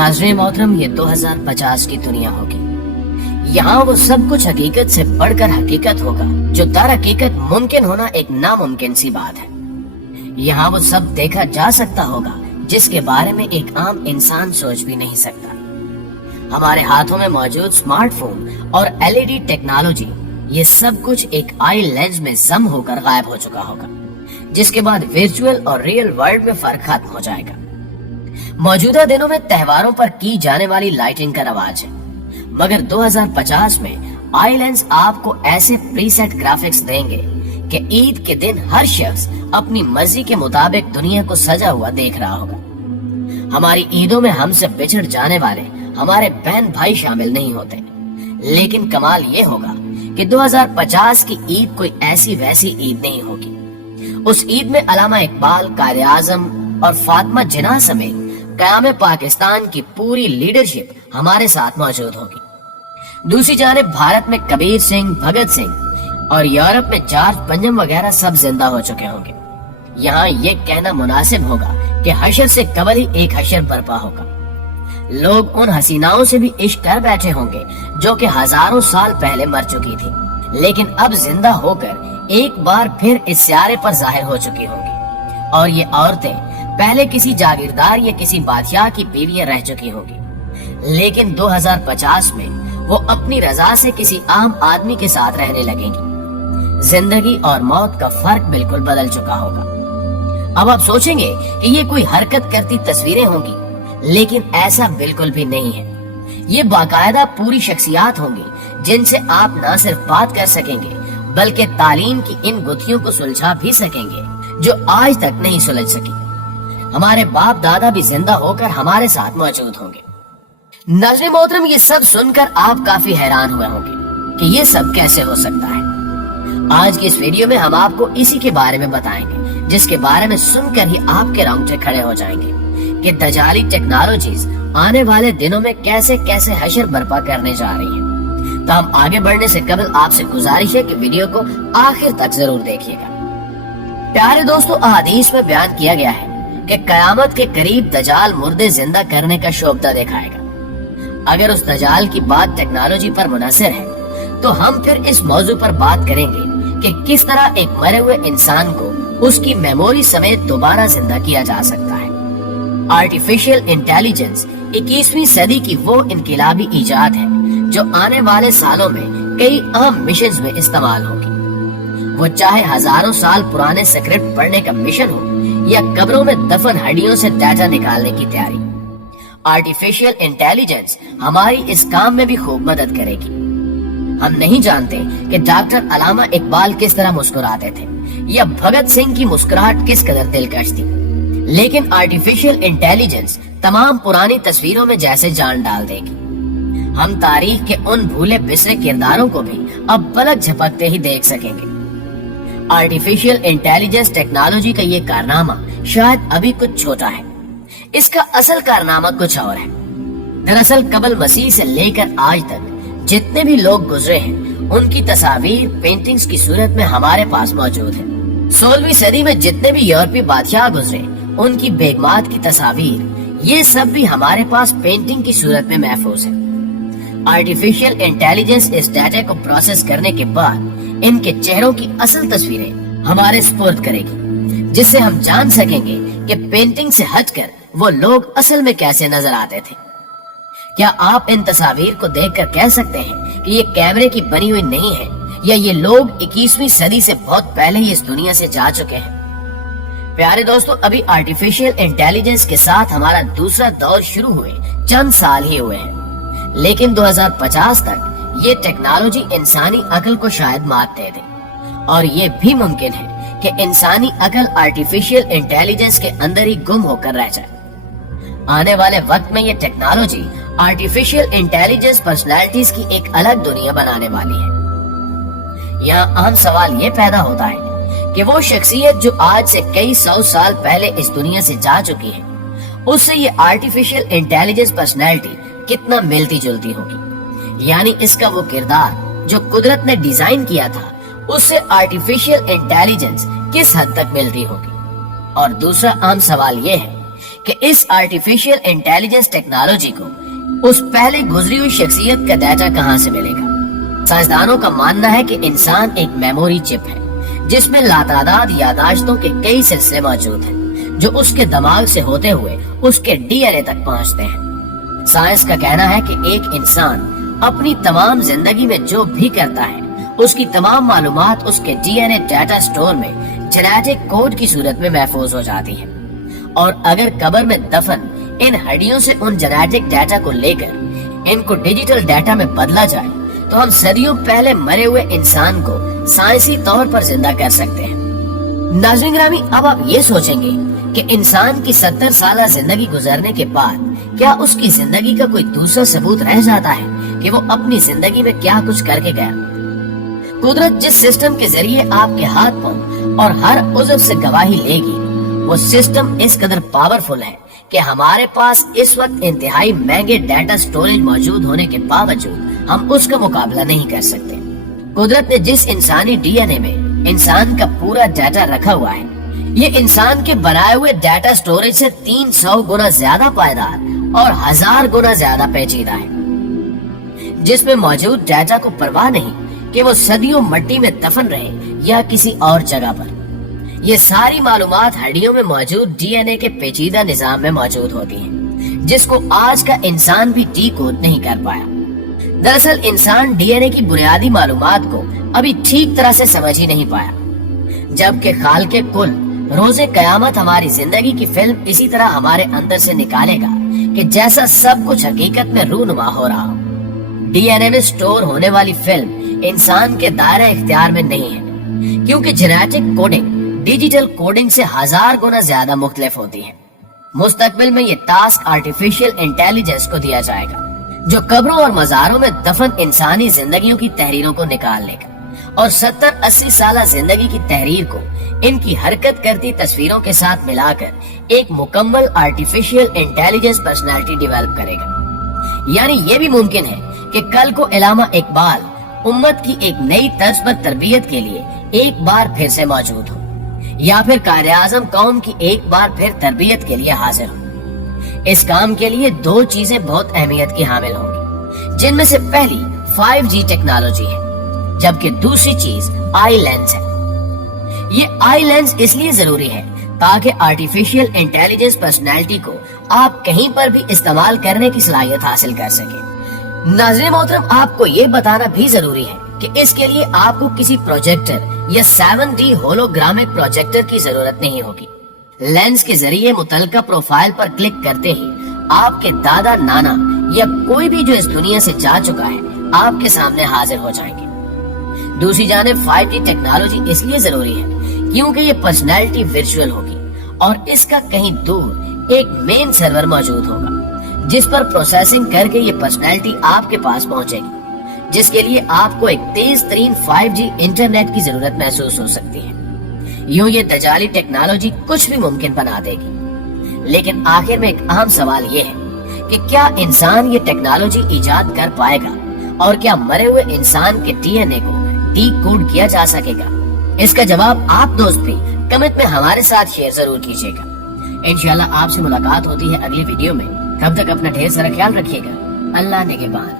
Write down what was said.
नाज़रीन मोहतरम, ये 2050 की दुनिया होगी। यहाँ वो सब कुछ हकीकत से बढ़कर हकीकत होगा, जो दर हकीकत मुमकिन होना एक नामुमकिन सी बात है। यहाँ वो सब देखा जा सकता होगा जिसके बारे में एक आम इंसान सोच भी नहीं सकता। हमारे हाथों में मौजूद स्मार्टफोन और एलईडी टेक्नोलॉजी, ये सब कुछ एक आई लेंस में जम होकर गायब हो चुका होगा, जिसके बाद वर्चुअल और रियल वर्ल्ड में फर्क खत्म हो जाएगा। मौजूदा दिनों में त्योहारों पर की जाने वाली लाइटिंग का रवाज है, मगर 2050 में आई लेंस आपको ऐसे प्रीसेट ग्राफिक्स देंगे कि ईद के दिन हर शख्स अपनी मर्जी के मुताबिक दुनिया को सजा हुआ देख रहा होगा। हमारी ईदों में हमसे बिछड़ जाने वाले हमारे बहन भाई शामिल नहीं होते, लेकिन कमाल ये होगा कि 2050 की ईद कोई ऐसी वैसी ईद नहीं होगी। उस ईद में अल्लामा इकबाल, कायद आजम और फातिमा जिन्ना समेत क़याम पाकिस्तान की पूरी लीडरशिप हमारे साथ मौजूद होगी। दूसरी जानिब भारत में कबीर सिंह, भगत सिंह और यूरोप में जॉर्ज पंजम वगैरह सब जिंदा हो चुके होंगे। यहाँ ये कहना मुनासिब होगा कि हशर से कबल ही एक हशर बर्पा होगा। लोग उन हसीनाओं से भी इश्क कर बैठे होंगे जो कि हजारों साल पहले मर चुकी थी, लेकिन अब जिंदा होकर एक बार फिर इस स्यारे पर जाहिर हो चुकी होंगी। और ये औरतें पहले किसी जागीरदार या किसी बादशाह की बीवियां रह चुकी होंगी, लेकिन 2050 में वो अपनी रजा से किसी आम आदमी के साथ रहने लगेंगी। जिंदगी और मौत का फर्क बिल्कुल बदल चुका होगा। अब आप सोचेंगे कि ये कोई हरकत करती तस्वीरें होंगी, लेकिन ऐसा बिल्कुल भी नहीं है। ये बाकायदा पूरी शख्सियात होंगी जिनसे आप न सिर्फ बात कर सकेंगे बल्कि तालीम की इन गुत्थियों को सुलझा भी सकेंगे जो आज तक नहीं सुलझ सकी। हमारे बाप दादा भी जिंदा होकर हमारे साथ मौजूद होंगे। नाज़रीन मोहतरम, ये सब सुनकर आप काफी हैरान हुए होंगे कि ये सब कैसे हो सकता है। आज की इस वीडियो में हम आपको इसी के बारे में बताएंगे, जिसके बारे में सुनकर ही आपके रोंगटे खड़े हो जाएंगे कि दजाली टेक्नोलॉजीज आने वाले दिनों में कैसे कैसे हशर बर्पा करने जा रही है। तो हम आगे बढ़ने से कबल आपसे गुजारिश है कि वीडियो को आखिर तक जरूर देखिएगा। प्यारे दोस्तों, अहादीस में बयान किया गया है कि कयामत के करीब दजाल मुर्दे जिंदा करने का शोभा दिखाएगा। अगर उस दजाल की बात टेक्नोलॉजी पर मुनहसर है, तो हम फिर इस मौजू पर बात करेंगे कि किस तरह एक मरे हुए इंसान को उसकी मेमोरी समेत दोबारा जिंदा किया जा सकता है। आर्टिफिशियल इंटेलिजेंस 21वीं सदी की वो इनकलाबी इजाद है जो आने वाले सालों में कई अहम मिशन में इस्तेमाल होगी। वो चाहे हजारों साल पुराने स्क्रिप्ट पढ़ने का मिशन हो या कब्रों में दफन हड्डियों से डाटा निकालने की तैयारी, आर्टिफिशियल इंटेलिजेंस हमारी इस काम में भी खूब मदद करेगी। हम नहीं जानते कि डॉक्टर अल्लामा इकबाल किस तरह मुस्कुराते थे या भगत सिंह की मुस्कुराहट किस कदर दिलकश थी, लेकिन आर्टिफिशियल इंटेलिजेंस तमाम पुरानी तस्वीरों में जैसे जान डाल देगी। हम तारीख के उन भूले बिसरे किरदारों को भी अब पलक झपकते ही देख सकेंगे। आर्टिफिशियल इंटेलिजेंस टेक्नोलॉजी का ये कारनामा शायद अभी कुछ छोटा है, इसका असल कारनामा कुछ और है। दरअसल कबल मसीह से लेकर आज तक जितने भी लोग गुजरे हैं, उनकी तस्वीर पेंटिंग्स की सूरत में हमारे पास मौजूद है। 16वीं सदी में जितने भी यूरोपीय बादशाह गुजरे, उनकी बेगमात की तस्वीर, ये सब भी हमारे पास पेंटिंग की सूरत में महफूज है। आर्टिफिशियल इंटेलिजेंस इस डाटा को प्रोसेस करने के बाद इनके चेहरों की असल तस्वीरें हमारे स्पुर्द करेगी, जिससे हम जान सकेंगे कि पेंटिंग से हटकर वो लोग असल में कैसे नजर आते थे। क्या आप इन तस्वीर को देखकर कह सकते हैं कि ये कैमरे की बनी हुई नहीं है, या ये लोग 21वीं सदी से बहुत पहले ही इस दुनिया से जा चुके हैं? प्यारे दोस्तों, अभी आर्टिफिशियल इंटेलिजेंस के साथ हमारा दूसरा दौर शुरू हुए चंद साल ही हुए हैं, लेकिन 2050 तक ये टेक्नोलॉजी इंसानी अकल को शायद मात दे दे, और ये भी मुमकिन है कि इंसानी अकल आर्टिफिशियल इंटेलिजेंस के अंदर ही गुम होकर रह जाए। आने वाले वक्त में ये टेक्नोलॉजी आर्टिफिशियल इंटेलिजेंस पर्सनैलिटीज की एक अलग दुनिया बनाने वाली है। यहाँ अहम सवाल ये पैदा होता है कि वो शख्सियत जो आज से कई 100 साल पहले इस दुनिया से जा चुकी है, उससे ये आर्टिफिशियल इंटेलिजेंस पर्सनैलिटी कितना मिलती जुलती होगी। यानी इसका वो किरदार जो कुदरत ने डिजाइन किया था, उससे आर्टिफिशियल इंटेलिजेंस किस हद तक मिलती होगी। और दूसरा अहम सवाल ये है کہ اس آرٹیفیشل انٹیلیجنس ٹیکنالوجی کو اس پہلے گزری ہوئی شخصیت کا ڈیٹا کہاں سے ملے گا۔ سائنسدانوں کا ماننا ہے کہ انسان ایک میموری چپ ہے جس میں لاتعداد یادداشتوں کے کئی سلسلے موجود ہیں جو اس کے دماغ سے ہوتے ہوئے اس کے ڈی این اے تک پہنچتے ہیں۔ سائنس کا کہنا ہے کہ ایک انسان اپنی تمام زندگی میں جو بھی کرتا ہے اس کی تمام معلومات اس کے D N A data store میں جینیٹک کوڈ کی صورت میں محفوظ ہو جاتی ہے، اور اگر قبر میں دفن ان ہڈیوں سے ان جینیٹک ڈیٹا کو لے کر ان کو ڈیجیٹل ڈیٹا میں بدلا جائے تو ہم صدیوں پہلے مرے ہوئے انسان کو سائنسی طور پر زندہ کر سکتے ہیں۔ ناظرین گرامی، اب آپ یہ سوچیں گے کہ انسان کی 70 سالہ زندگی گزرنے کے بعد کیا اس کی زندگی کا کوئی دوسرا ثبوت رہ جاتا ہے کہ وہ اپنی زندگی میں کیا کچھ کر کے گیا؟ قدرت جس سسٹم کے ذریعے آپ کے ہاتھ پاؤں اور ہر عضو سے گواہی لے گی، وہ سسٹم اس قدر پاورفل ہے کہ ہمارے پاس اس وقت انتہائی مہنگے ڈیٹا سٹوریج موجود ہونے کے باوجود ہم اس کا مقابلہ نہیں کر سکتے۔ قدرت نے جس انسانی ڈی این اے میں انسان کا پورا ڈیٹا رکھا ہوا ہے، یہ انسان کے بنائے ہوئے ڈیٹا سٹوریج سے 300 گنا زیادہ پائیدار اور 1000 گنا زیادہ پیچیدہ ہے، جس میں موجود ڈیٹا کو پرواہ نہیں کہ وہ صدیوں مٹی میں دفن رہے یا کسی اور جگہ پر۔ یہ ساری معلومات ہڈیوں میں موجود ڈی این اے کے پیچیدہ نظام میں موجود ہوتی ہیں، جس کو آج کا انسان بھی ڈی کوڈ نہیں کر پایا۔ دراصل انسان ڈی این اے کی بنیادی معلومات کو ابھی ٹھیک طرح سے سمجھ ہی نہیں پایا، جبکہ خالق کل روز قیامت ہماری زندگی کی فلم اسی طرح ہمارے اندر سے نکالے گا کہ جیسا سب کچھ حقیقت میں رونما ہو رہا ہو۔ ڈی این اے میں سٹور ہونے والی فلم انسان کے دائرہ اختیار میں نہیں ہے، کیونکہ جینیٹک کوڈنگ ڈیجیٹل کوڈنگ سے 1000 گنا زیادہ مختلف ہوتی ہے۔ مستقبل میں یہ ٹاسک آرٹیفیشل انٹیلیجنس کو دیا جائے گا، جو قبروں اور مزاروں میں دفن انسانی زندگیوں کی تحریروں کو نکال لے گا اور 70-80 سالہ زندگی کی تحریر کو ان کی حرکت کرتی تصویروں کے ساتھ ملا کر ایک مکمل آرٹیفیشل انٹیلیجنس پرسنالٹی ڈیولپ کرے گا۔ یعنی یہ بھی ممکن ہے کہ کل کو علامہ اقبال امت کی ایک نئی طرز پر تربیت کے لیے ایک بار پھر سے موجود ہو، یا پھر قائد اعظم قوم کی ایک بار پھر تربیت کے لیے حاضر ہو۔ اس کام کے لیے 2 چیزیں بہت اہمیت کی حامل ہوں گی، جن میں سے پہلی 5G ٹیکنالوجی ہے، جبکہ دوسری چیز آئی لینس ہے۔ یہ آئی لینس اس لیے ضروری ہے تاکہ آرٹیفیشل انٹیلیجنس پرسنالٹی کو آپ کہیں پر بھی استعمال کرنے کی صلاحیت حاصل کر سکیں۔ ناظرین محترم، آپ کو یہ بتانا بھی ضروری ہے کہ اس کے لیے آپ کو کسی پروجیکٹر یا 7D ہولوگرامک پروجیکٹر کی ضرورت نہیں ہوگی۔ لینس کے ذریعے متعلقہ پروفائل پر کلک کرتے ہی آپ کے دادا نانا یا کوئی بھی جو اس دنیا سے جا چکا ہے آپ کے سامنے حاضر ہو جائیں گے۔ دوسری جانب 5G ٹیکنالوجی اس لیے ضروری ہے کیونکہ یہ پرسنالٹی ورچوئل ہوگی اور اس کا کہیں دور ایک مین سرور موجود ہوگا جس پر پروسیسنگ کر کے یہ پرسنالٹی آپ کے پاس پہنچے گی، جس کے لیے آپ کو ایک تیز ترین 5G انٹرنیٹ کی ضرورت محسوس ہو سکتی ہے۔ یوں یہ تجالی ٹیکنالوجی کچھ بھی ممکن بنا دے گی، لیکن آخر میں ایک اہم سوال یہ ہے کہ کیا انسان یہ ٹیکنالوجی ایجاد کر پائے گا، اور کیا مرے ہوئے انسان کے ڈی این اے کو ڈی کوڈ کیا جا سکے گا؟ اس کا جواب آپ دوست بھی کمنٹ میں ہمارے ساتھ شیئر ضرور کیجیے گا۔ انشاءاللہ آپ سے ملاقات ہوتی ہے اگلی ویڈیو میں، تب تک اپنا ڈھیر سارا خیال رکھیے گا۔ اللہ نگہبان۔